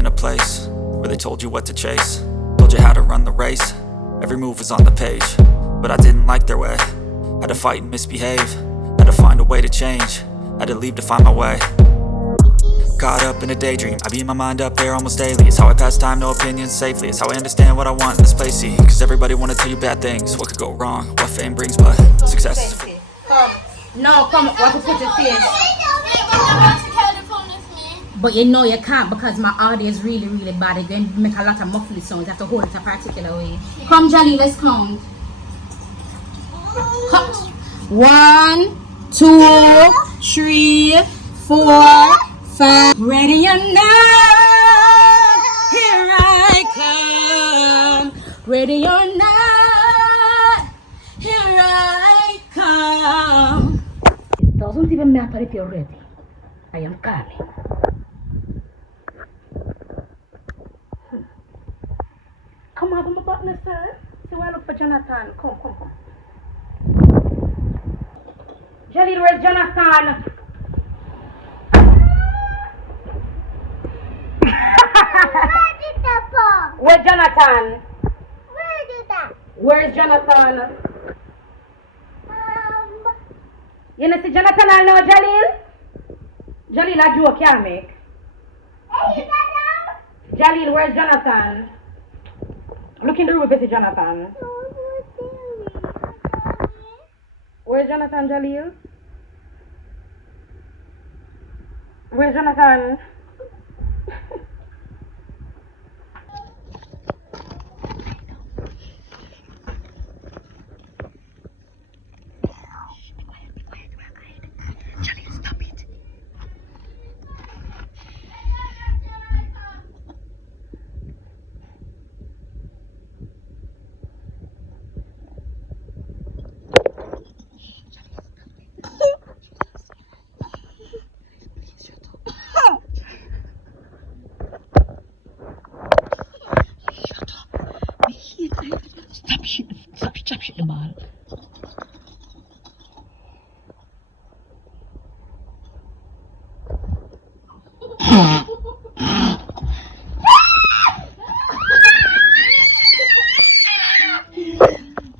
in a place where they told you what to chase, told you how to run the race. Every move was on the page, but I didn't like their way. Had to fight and misbehave, had to find a way to change, had to leave to find my way. Caught up in a daydream, I beat my mind up there almost daily. It's how I pass time, no opinions safely. It's how I understand what I want in this place, see. Cause everybody wanna tell you bad things, what could go wrong, what fame brings, but success is come, what to put your face? But you know you can't because my audio is really, really bad. It's going to make a lot of muffly sounds. You have to hold it a particular way. Come, Gyal, let's count. 1, 2, 3, 4, 5. Ready or not, here I come. Ready or not, here I come. It doesn't even matter if you're ready. I am coming. Come on, my button, sir. See why I look for Jonathan. Come. Gyal, where's Jonathan? Where's Jonathan? Where's Jonathan? You know see Jonathan I know Jalil? Jalil a joke can't make. Jalil, where's Jonathan? Look in the room if you see Jonathan. Where's Jonathan, Jalil? Where's Jonathan? Stop shooting the ball.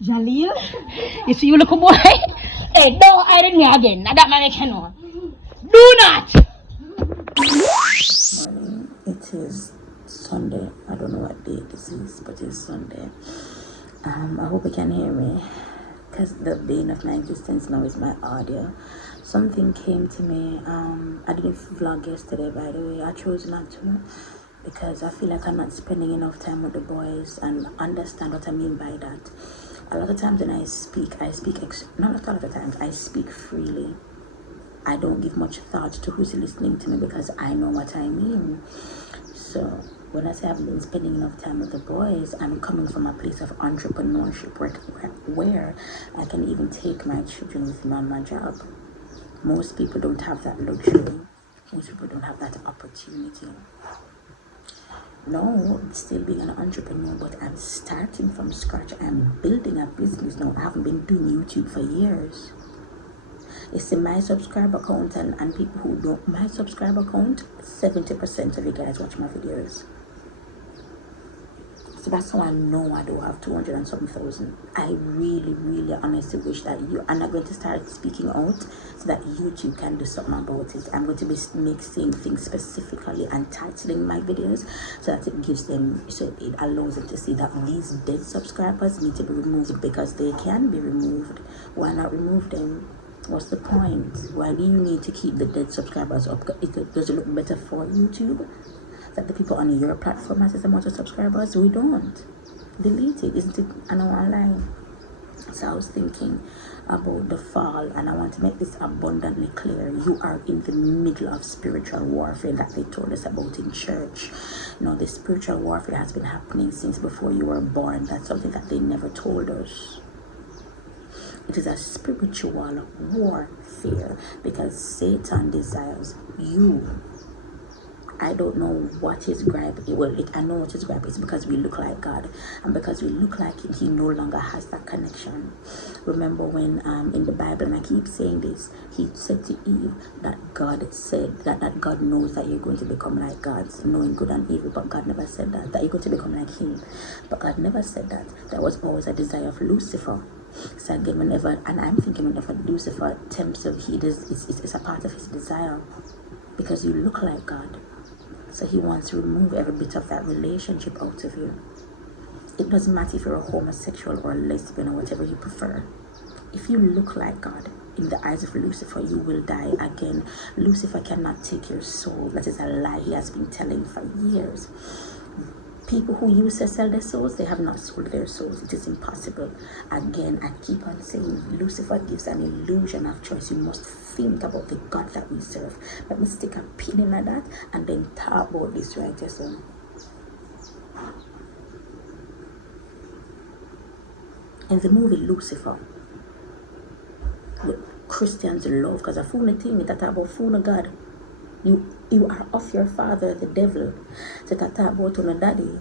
Jalil, you see you little boy? Hey, don't hide in me again. Now that man I can know. Do not! Morning. It is Sunday. I don't know what day this is, but it's Sunday. I hope you can hear me, because the bane of my existence now is my audio. Something came to me. I didn't vlog yesterday, by the way. I chose not to because I feel like I'm not spending enough time with the boys, and understand what I mean by that. A lot of times when I speak not a lot of times, I speak freely. I don't give much thought to who's listening to me because I know what I mean. So when I say I've been spending enough time with the boys, I'm coming from a place of entrepreneurship where I can even take my children with me on my job. Most people don't have that luxury. Most people don't have that opportunity. No, still being an entrepreneur, but I'm starting from scratch. I'm building a business now. I haven't been doing YouTube for years. It's in my subscriber count and people who don't. My subscriber count, 70% of you guys watch my videos. So that's how I know I don't have 200 and something thousand. I really, really honestly wish that you are not going to start speaking out so that YouTube can do something about it. I'm going to be saying things specifically and titling my videos so that it gives them, so it allows them to see that these dead subscribers need to be removed because they can be removed. Why not remove them? What's the point? Why do you need to keep the dead subscribers up? Does it look better for YouTube? That the people on your platform has as amount of subscribers? We don't. Delete it. Isn't it? I know online. So I was thinking about the fall, and I want to make this abundantly clear. You are in the middle of spiritual warfare that they told us about in church. No, the spiritual warfare has been happening since before you were born. That's something that they never told us. It is a spiritual warfare because Satan desires you I don't know what his gripe is. Well, I know what his gripe is, because we look like God, and because we look like him, he no longer has that connection. Remember when in the Bible, and I keep saying this, he said to Eve that God said that God knows that you're going to become like gods, knowing good and evil, but God never said that you're going to become like him. But God never said that. That was always a desire of Lucifer. So again, and I'm thinking whenever Lucifer tempts him, it's a part of his desire, because you look like God. So he wants to remove every bit of that relationship out of you. It doesn't matter if you're a homosexual or a lesbian or whatever you prefer. If you look like God, in the eyes of Lucifer, you will die again. Lucifer cannot take your soul. That is a lie he has been telling for years. People who used to sell their souls, they have not sold their souls. It is impossible. Again, I keep on saying, Lucifer gives an illusion of choice. You must think about the God that we serve. Let me stick a pin in that and then talk about this right here. So, in the movie Lucifer, Christians love, because a fool thing that talk about fool of God. You are of your father, the devil. So that talk about on a daddy.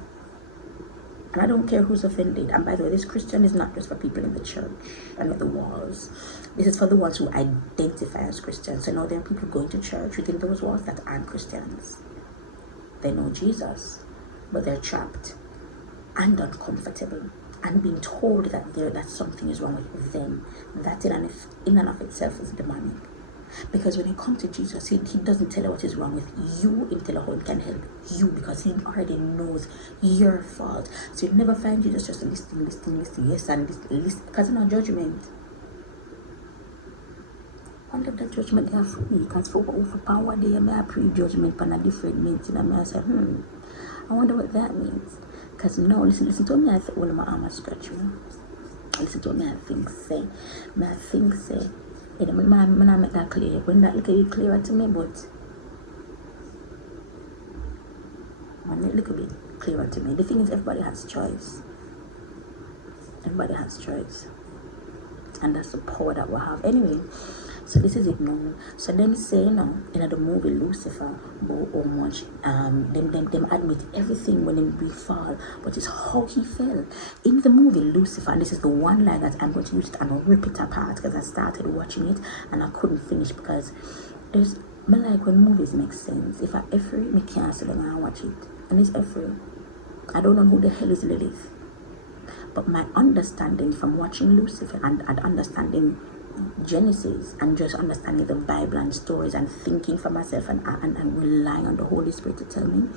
And I don't care who's offended. And by the way, this Christian is not just for people in the church and at the walls. This is for the ones who identify as Christians. So now there are people going to church within those walls that aren't Christians. They know Jesus, but they're trapped and uncomfortable and being told that something is wrong with them. That in and of itself is demonic. Because when you come to Jesus, he doesn't tell you what is wrong with you. He tell you how he can help you, because he already knows your fault. So you never find Jesus just listing, yes, and list, because it's not judgment. Under that judgment, they are free. Because for power, they may have pre-judgment on a different meaning. And I say, I wonder what that means. Because now, listen to me, I think, well, my arm is scratched, you know. Listen to me, I think, say. I make that clear. When that look a bit clearer to me, but when it look a bit clearer to me. The thing is, everybody has choice. Everybody has choice. And that's the power that we have. Anyway, so this is it now. So them say now in the movie Lucifer, how much them admit everything when we fall, but it's how he fell. In the movie Lucifer, and this is the one line that I'm going to use it and I'll rip it apart, because I started watching it and I couldn't finish, because I like when movies make sense. If I ever me cancel them and I watch it. And it's ever. I don't know who the hell is Lilith. But my understanding from watching Lucifer and understanding Genesis and just understanding the Bible and stories and thinking for myself and relying on the Holy Spirit to tell me,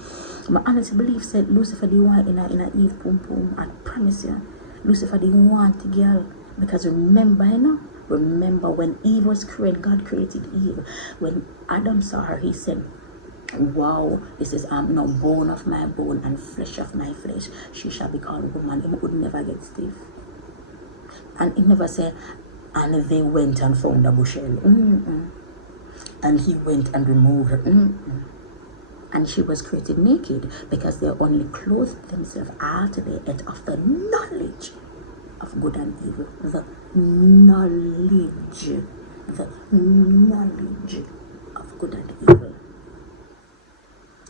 my honest belief said Lucifer didn't want in a Eve boom boom. I promise you, Lucifer didn't want the girl, because remember when Eve was created, God created Eve. When Adam saw her, he said, wow, this is now bone of my bone and flesh of my flesh. She shall be called woman. He would never get stiff. And he never said, and they went and found a bushel. And he went and removed her. And she was created naked, because they only clothed themselves after they ate of the knowledge of good and evil. The knowledge of good and evil.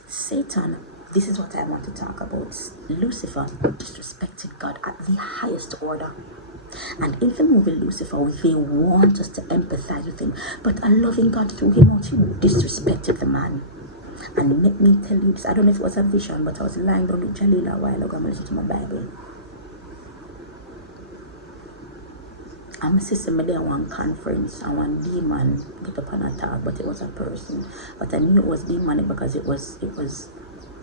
Satan, this is what I want to talk about. Lucifer disrespected God at the highest order. And in the movie Lucifer, they want us to empathize with him, but a loving God threw him out. He disrespected the man. And let me tell you this, I don't know if it was a vision, but I was lying down with Gyal a while ago and listening to my Bible. I'm a sister, me there one conference, and one demon get up and attack, but it was a person. But I knew it was demonic because it was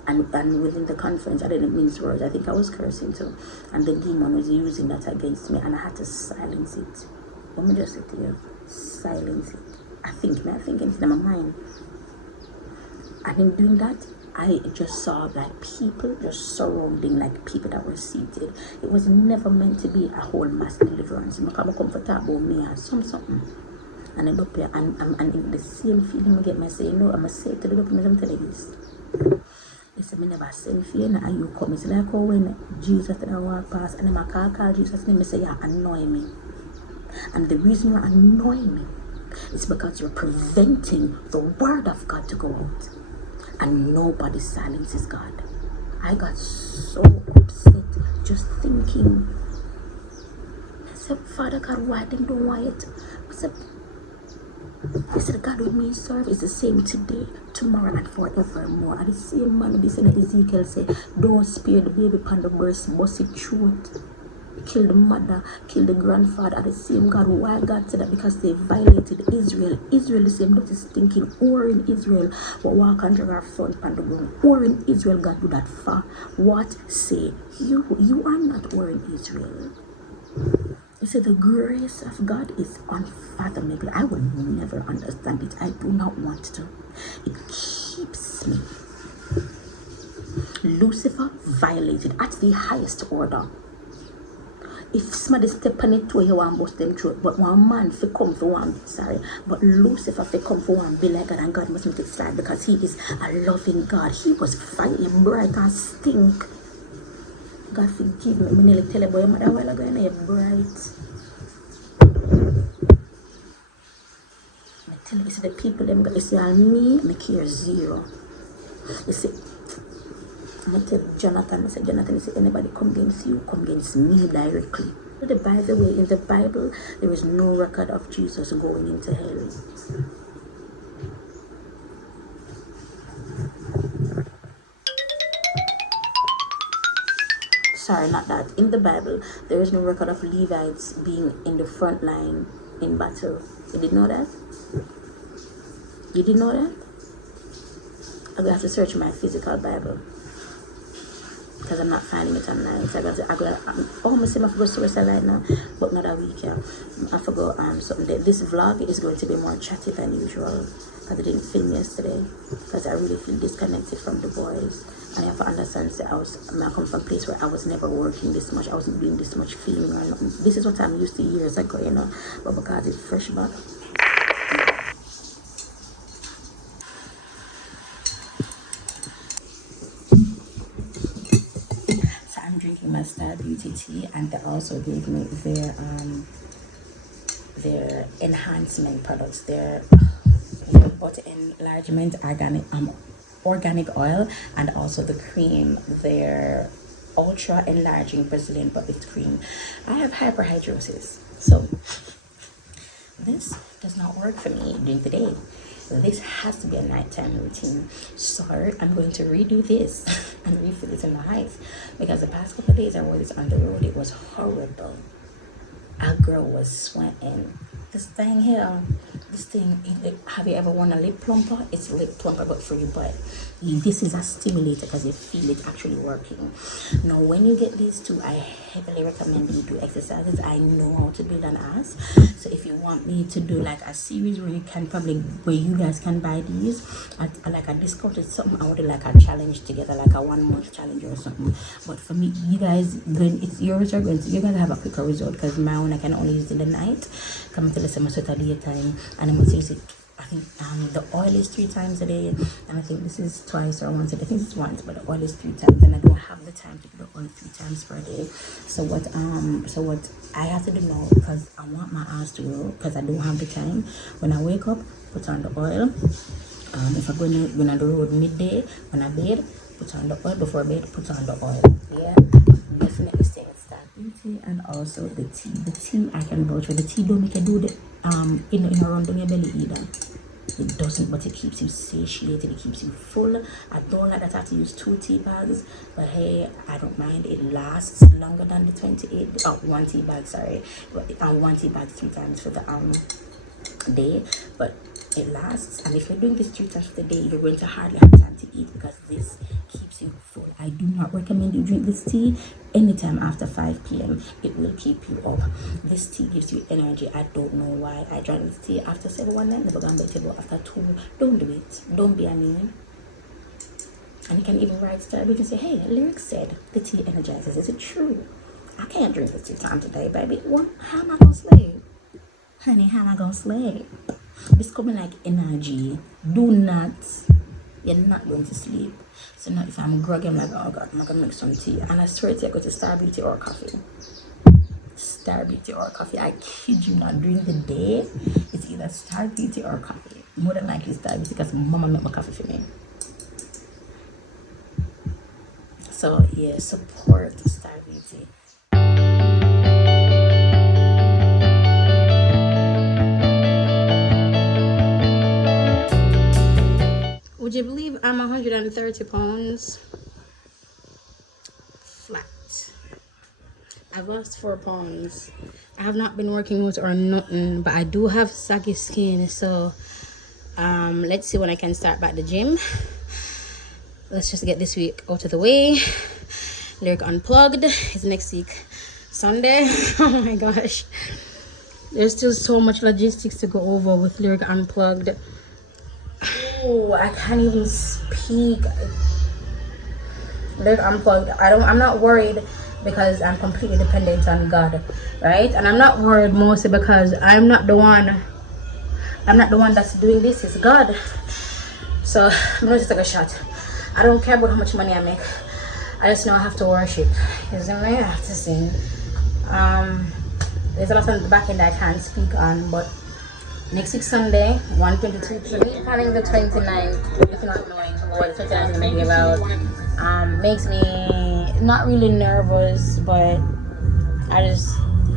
and within the conference, I didn't mince words. I think I was cursing too. And the demon was using that against me, and I had to silence it. Let me just sit here, silence it. I think it's in my mind. And in doing that, I just saw like people just surrounding, like people that were seated. It was never meant to be a whole mass deliverance. I'm comfortable me or something. And I up here and in the same feeling I get me say, I'm gonna say to the document, I'm telling you this. They said, I never send for you and you come. It's like how when Jesus did I walk past and I call Jesus' name, I say, you annoy me. And the reason you annoy me is because you're preventing the word of God to go out. and nobody silences God. I got so upset just thinking. I said, Father God, why them don't want it? I said, the God with me serve is the same today, tomorrow, and forevermore. And the same man this in Ezekiel say, don't spare the baby upon the breast, bust it throat. Kill the mother, kill the grandfather. And the same God, why God said that? Because they violated Israel. Israel, the same not is thinking, or in Israel, but walk under our front upon the ground. Or in Israel, God do that far. What say you? You are not or in Israel. He said the grace of God is unfathomable. I will never understand it. I do not want to. It keeps me. Lucifer violated at the highest order. If somebody step on it, you want to bust them throat. But one man for come for one, but Lucifer for come for one, be like God, and God must make it slide because he is a loving God. He was fighting bright and stink. God forgive me. I nearly tell you about your mother a while ago, and you're bright. I tell you, see the people, them, you see, on me, I care zero. You see, I'm going to tell Jonathan, I said, Jonathan, you see, anybody come against you, come against me directly. By the way, in the Bible, there is no record of Jesus going into hell. Sorry, not that. In the Bible, there is no record of Levites being in the front line in battle. You didn't know that? You didn't know that? I'm going to have to search my physical Bible because I'm not finding it online. So I'm see my first source right now, but not a week. Yeah. I forgot something. This vlog is going to be more chatty than usual because I didn't film yesterday because I really feel disconnected from the boys. And I have to understand that I come from a place where I was never working this much. I wasn't doing this much filming or nothing. This is what I'm used to years ago, you know. But because it's fresh back. So I'm drinking my Star Beauty tea, and they also gave me their enhancement products, their butter enlargement organic oil, and also the cream, their ultra enlarging Brazilian butter cream. I have hyperhidrosis, so this does not work for me during the day. This has to be a nighttime routine. So I'm going to redo this and refill it in the hive because the past couple of days I wore this on the road. It was horrible. Our girl was sweating. This thing here, have you ever worn a lip plumper? It's a lip plumper but for your butt. This is a stimulator because you feel it actually working. Now when you get these two, I heavily recommend you do exercises. I know how to build an ass, so if you want me to do like a series where you guys can buy these at like a discounted something, I would do like a challenge together, like a 1 month challenge or something. But for me, you guys, when it's yours, you're gonna have a quicker result because my own I can only use in the night. Come to listen to the daytime, and I'm gonna use it. I think the oil is 3 times a day, and I think this is twice or once a day. I think it's once, but the oil is 3 times, and I don't have the time to do the oil 3 times per day. So what I have to do now, because I want my ass to grow, because I don't have the time. When I wake up, put on the oil. If I'm going on the road midday, when I bed, put on the oil. Before bed, put on the oil. Yeah, definitely stay in Star Beauty, and also the tea. The tea I can vouch for. The tea don't make you do the in around your belly either. It doesn't, but it keeps you satiated, it keeps you full. I don't like that I have to use 2 tea bags, but hey, I don't mind. It lasts longer than the 1 tea bag, sorry. But 1 tea bag 3 times for the day, but it lasts. And if you're doing this 3 times for the day, you're going to hardly have time to eat because this keeps you full. I do not recommend you drink this tea anytime after 5 p.m. It will keep you up. This tea gives you energy. I don't know why I drank this tea after 7 one night, never gone back to after 2. Don't do it. Don't be a mean. And you can even write Star Beauty and say, hey, Lyric said the tea energizes. Is it true? I can't drink this 2 times a day, baby. What? How am I gonna sleep? Honey, how am I gonna sleep? It's coming like energy. You're not going to sleep. So now if I'm groggy, I'm like, oh God, I'm gonna make some tea. And I swear to you, I go to Star Beauty or coffee. Star Beauty or coffee. I kid you not, during the day, it's either Star Beauty or coffee. More than likely Star Beauty because mama make my coffee for me. So yeah, support Star Beauty. Would you believe I'm 130 pounds flat? I've lost 4 pounds. I have not been working out or nothing, but I do have saggy skin, so let's see when I can start back the gym. Let's just get this week out of the way. Lyric Unplugged is next week, Sunday. Oh my gosh. There's still so much logistics to go over with Lyric Unplugged. Oh, I can't even speak. Lyric Unplugged. I'm not worried because I'm completely dependent on God, right? And I'm not worried mostly because I'm not the one that's doing this. It's God. So I'm gonna just take a shot. I don't care about how much money I make. I just know I have to worship. You see me? I have to sing. There's a lot on the back end I can't speak on, but next week Sunday, 1:22 p.m. Planning the 29th, if you're not knowing what the 29th is gonna be about, makes me not really nervous, but I don't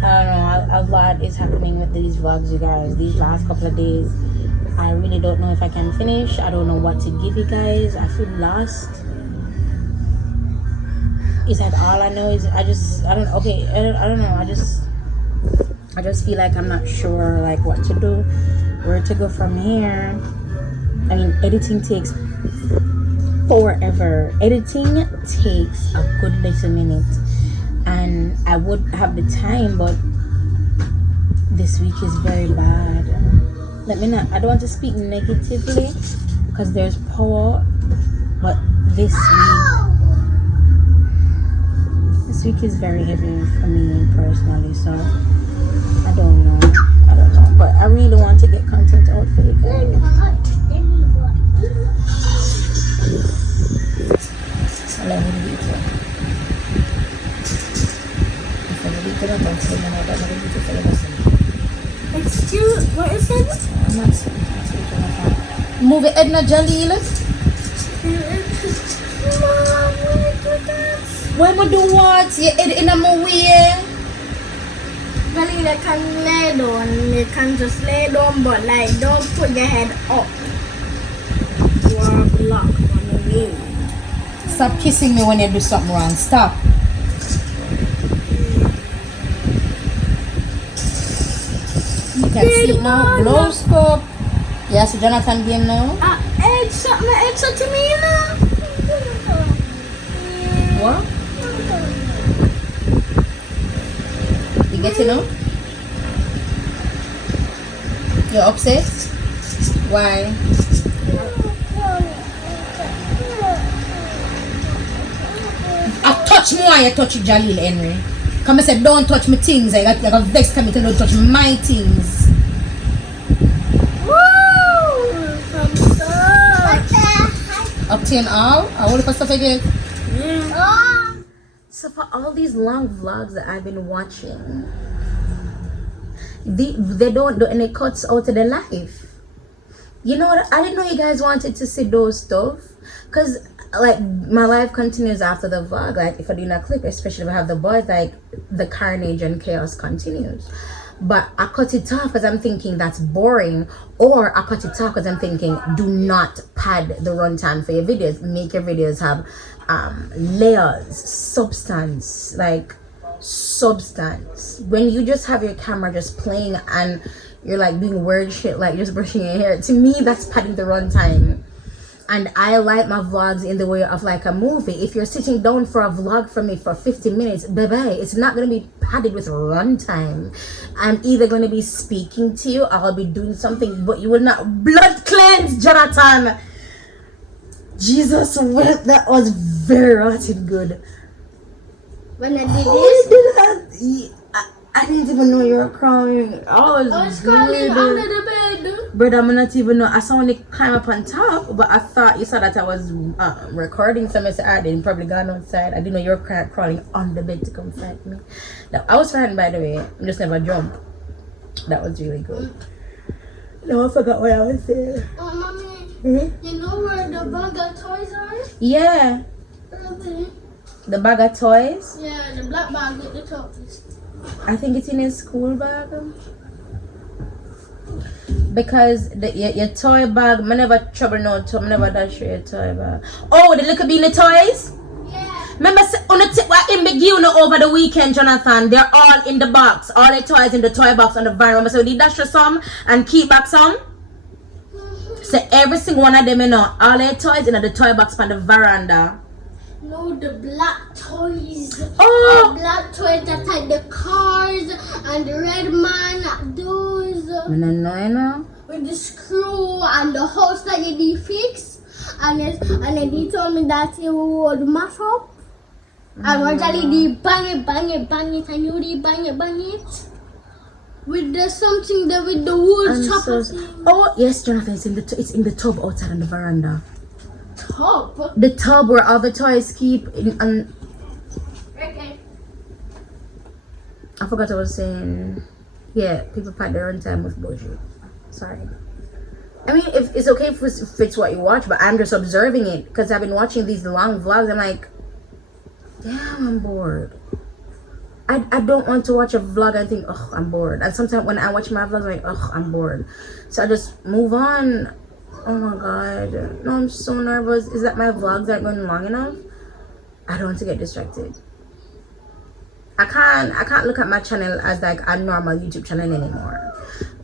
know, a lot is happening with these vlogs, you guys. These last couple of days, I really don't know if I can finish. I don't know what to give you guys. I feel lost. Is that all I know? Is I don't know. I just feel like I'm not sure like what to do, where to go from here. I mean, editing takes forever. Editing takes a good little minute, and I would have the time, but this week is very bad. I don't want to speak negatively because there's power, but this week is very heavy for me personally, so I don't know, but I really want to get content out for you guys. Excuse, what is it? Move it, Edna Jalil. Mom, why do that? Why am I do what? You head in my way. Galila can lay down, you can just lay down, but like don't put your head up. You are blocked on the way. Stop kissing me when you do something wrong. Stop. You can see it now. Blow scope. Yes, Jonathan game now. It's to me now. What? You get it now? You're upset? Why? I touch more, you touch it, Jalil Henry. Come and say, don't touch my things. I got vexed coming to don't touch my things. Woo! I'm Up to and all? I want to stuff again. Yeah. So for all these long vlogs that I've been watching, they don't do any cuts out of the life. You know what? I didn't know you guys wanted to see those stuff, because like my life continues after the vlog. Like if I do not clip, especially if I have the boys, like the carnage and chaos continues. But I cut it off because I'm thinking that's boring, or I cut it off because I'm thinking do not pad the runtime for your videos. Make your videos have layers, substance, like substance. When you just have your camera just playing and you're like doing weird shit like just brushing your hair, to me that's padding the runtime. And I like my vlogs in the way of like a movie. If you're sitting down for a vlog from me for 50 minutes, baby, it's not going to be padded with runtime. I'm either going to be speaking to you or I'll be doing something, but you will not blood cleanse, Jonathan. Jesus, that was very rotten good. When I did this, I didn't even know you were crying. I was crawling under the bed. Brother, I'm not even know. I saw when you climb up on top, but I thought you saw that I was recording. So I said, I didn't probably gone outside. I didn't know you were crawling on the bed to come fight me. Now, I was frightened, by the way. I just never jump. That was really good. No, I forgot what I was saying. Oh, Mommy, Mm-hmm. you know where the Mawga toys are? Yeah. Really? The bag of toys? Yeah, the black bag with the toys. I think it's in his school bag. Because your toy bag, I never trouble no toy, I never dash your toy bag. Oh, the little beanie toys? Yeah. Remember, what in the give over the weekend, Jonathan? They're all in the box. All the toys in the toy box on the van. Remember, so they dash some and keep back some. So every single one of them, you know, all their toys in the toy box on the veranda. No, the black toys. Oh! The black toys that had the cars and the red man, those. I don't know, you know. With the screw and the house that you did fix. And then he told me that he would mash up. And actually they bang it, and you did bang it. With the something there with the wood chopper thing. Oh yes, Jonathan, it's in the tub outside on the veranda. Tub? The tub where all the toys keep in, and Okay. I forgot what I was saying. Yeah, people find their own time with bullshit. Sorry. I mean, if it's okay if it's what you watch, but I'm just observing it because I've been watching these long vlogs. I'm like, damn, I'm bored. I don't want to watch a vlog and think, oh, I'm bored. And sometimes when I watch my vlogs, I'm like, oh, I'm bored. So I just move on. Oh my god. No, I'm so nervous. Is that my vlogs aren't going long enough? I don't want to get distracted. I can't look at my channel as like a normal YouTube channel anymore.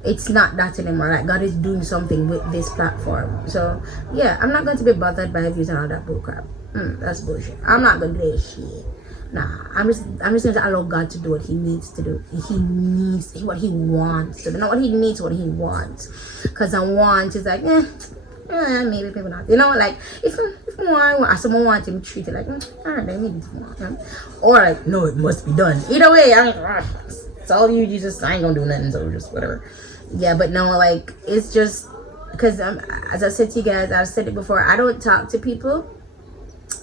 It's not that anymore. Like God is doing something with this platform. So yeah, I'm not going to be bothered by views and all that bullcrap. That's bullshit. I'm not gonna do that shit. Nah, I'm just going to allow God to do what He needs to do. He needs what He wants to do. Not what He needs, what He wants. Because I want is like, maybe people not. You know, like if someone wants Him to treat it like, alright, maybe it's more. Or like, no, it must be done. Either way, it's all you, Jesus. I ain't gonna do nothing, so just whatever. Yeah, but no, like it's just because as I said to you guys, I've said it before. I don't talk to people,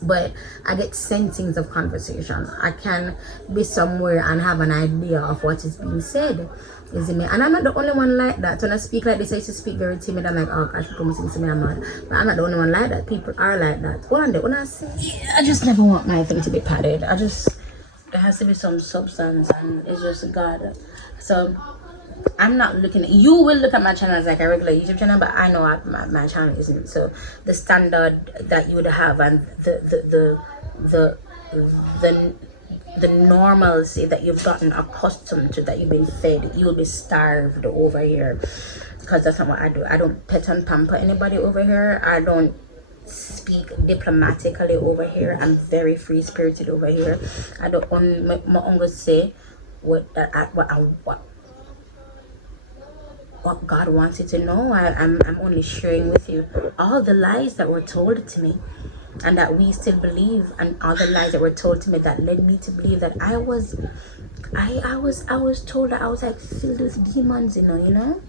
but I get sentings of conversation. I can be somewhere and have an idea of what is being said. Is it me? And I'm not the only one like that. When I speak like this, I used to speak very timid. I'm like, oh gosh, people must think to me I'm mad. But I'm not the only one like that. People are like that. One day when I say, I just never want my thing to be padded. There has to be some substance, and it's just God. So I'm not looking at, you will look at my channel as like a regular YouTube channel, but I know my channel isn't. So the standard that you would have and the normalcy that you've gotten accustomed to, that you've been fed, you'll be starved over here, because that's not what I do. I don't pet and pamper anybody over here. I don't speak diplomatically over here. I'm very free spirited over here. I don't want my uncle say what God wants you to know. I'm only sharing with you all the lies that were told to me and that we still believe, and all the lies that were told to me that led me to believe that I was told that I was like filled with demons, you know.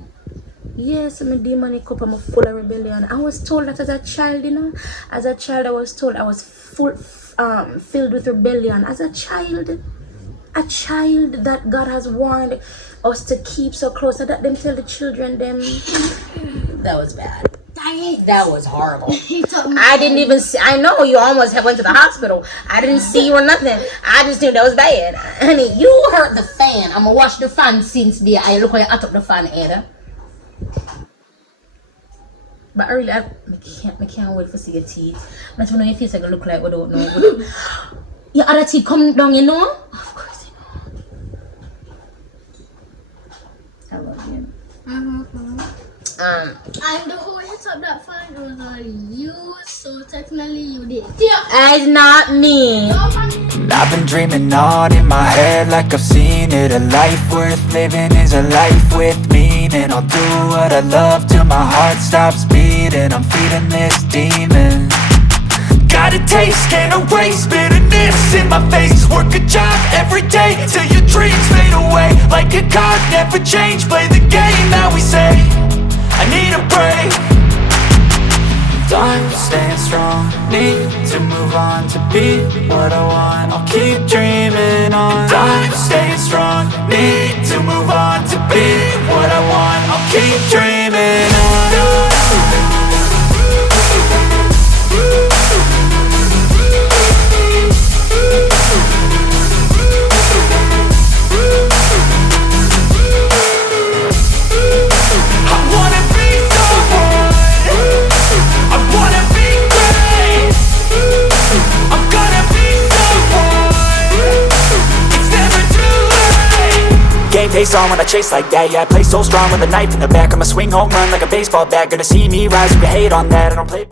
Yes, I'm a demonic cup, I'm full of rebellion. I was told that as a child, you know. As a child I was told I was filled with rebellion. As a child that God has warned us to keep so close, and that them tell the children them. That was bad. That was horrible. I didn't even see. I know you almost went to the hospital. I didn't see you or nothing. I just knew that was bad. Honey, you hurt the fan. I'm gonna wash the fan since I look how you hot up the fan, Ada. But I really, I can't wait to see your teeth. But when your face like look like we don't know. Your other teeth come down, you know? Of course you know. I love you. And the whole hit up that fan was on you, so technically you did. It's not me. And I've been dreaming on in my head like I've seen it. A life worth living is a life with meaning. I'll do what I love till my heart stops beating. I'm feeding this demon. Got a taste, can't erase bitterness in my face. Work a job every day till your dreams fade away. Like a card, never change, play the game that we say. I need a break. I'm staying strong, need to move on to be what I want. I'll keep dreaming on. I'm staying strong, need to move on to be what I want. I'll keep dreaming on. same face on when I chase like that. Yeah, I play so strong with a knife in the back. I'ma swing home run like a baseball bat. Gonna see me rise if you hate on that. I don't play